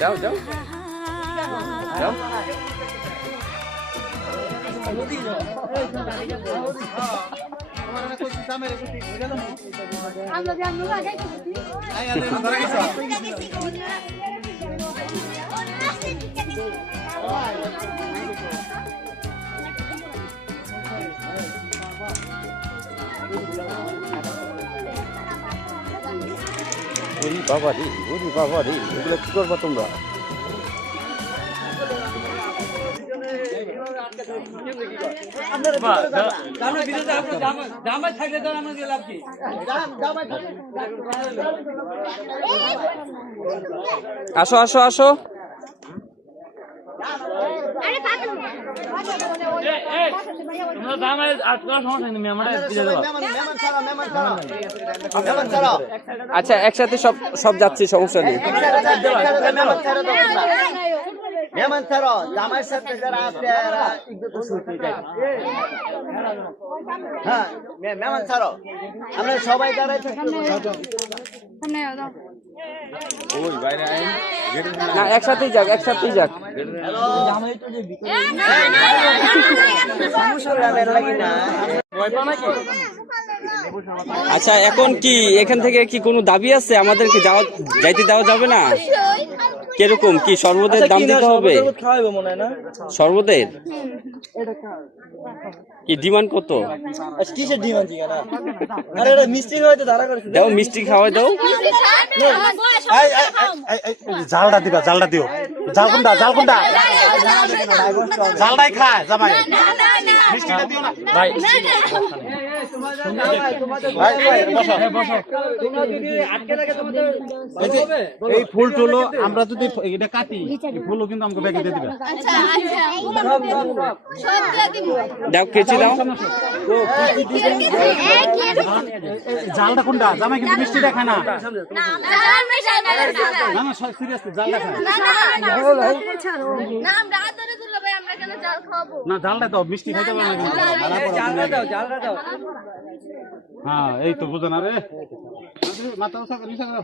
যাও যাও যাও বাবা রে, ওরে বাবা রে, এগুলো কি করবা তোমরা? আসো আসো আসো, আচ্ছা একসাথে সব সব যাচ্ছি, সমস্যা নেই। মেহমান ছাড়ো, জামাইয়ের সাথে যারা আছে এরা ইজ্জত শুনতে যায়। হ্যাঁ মেহমান ছাড়ো, আমরা সবাই দাঁড়াই থাকি। না একসাথেই যাক, একসাথেই যাক। আচ্ছা এখন কি এখান থেকে কি কোনো দাবি আছে? আমাদেরকে যাইতে দেওয়া যাবে না? কিরকম কি শরবতের দাম দিতে হবে? শরবতের কি ডিমান্ড কত? কিসের ডিমান্ড? আরে এটা মিষ্টি হয়তো ধারা করে দাও, মিষ্টি খাওয়াই দাও। জালটা দিবা, জালটা দিও। জাল কোনটা? জাল কোনটা? জালটাই খায় জামাই। মিষ্টিটা দিও না ভাই। এই ফুল টুলো আমরা যদি এটা কাটি, এই ফুলও কিন্তু আমাকে ব্যাগে দিয়ে দিবে। দাও, কেচি দাও। জালটা কোনটা? জামাই কিন্তু মিষ্টি দেখায় না। না না সিরিয়াসলি জালটা খায় না। জালটা তো মিষ্টি খাইতে পারে না। হ্যাঁ এই তো বুঝে না রে। মাথা নিচা করো।